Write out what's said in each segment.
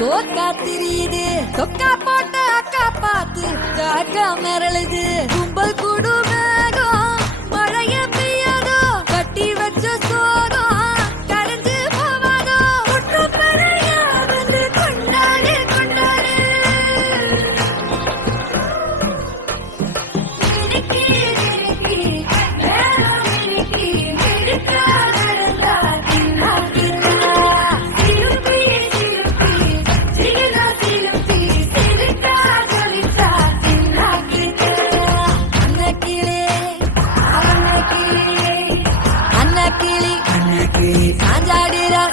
தோக்கா தெரியுது தொக்கா போட்ட அக்கா பார்த்து காக்கா மிரளுது கும்பல் கூடு மேகம் மழைய பெய்யாதோ கட்டி வச்ச சோகம் கரைஞ்சு போவாதோ குற்றப்பறையா வந்து கொண்டாடு கொண்டாடு மினுக்கி மினுக்கி மேகம் மினுக்கி மினுக்கா நடந்தா தின்னா தின்னா சிலுப்பி சிலுப்பி சிலுனா சிலுப்பி சிலுக்கா கவிதா தின்னா தின்னா அன்னக்கிளே அன்னக்கிளி சாஞ்சாடிரா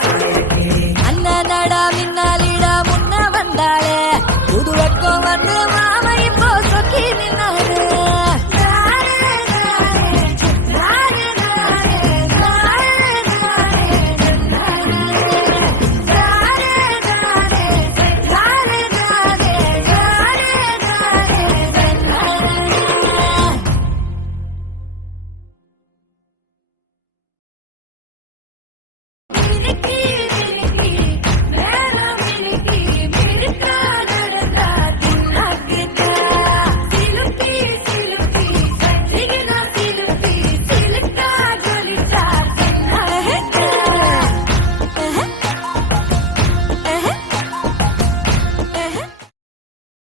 அண்ணனடா மின்னாலிடா முன்ன வந்தாளே புது வெட்கம் வந்து மாமா இப்போ சொக்கி நின்னாரு மினுக்கி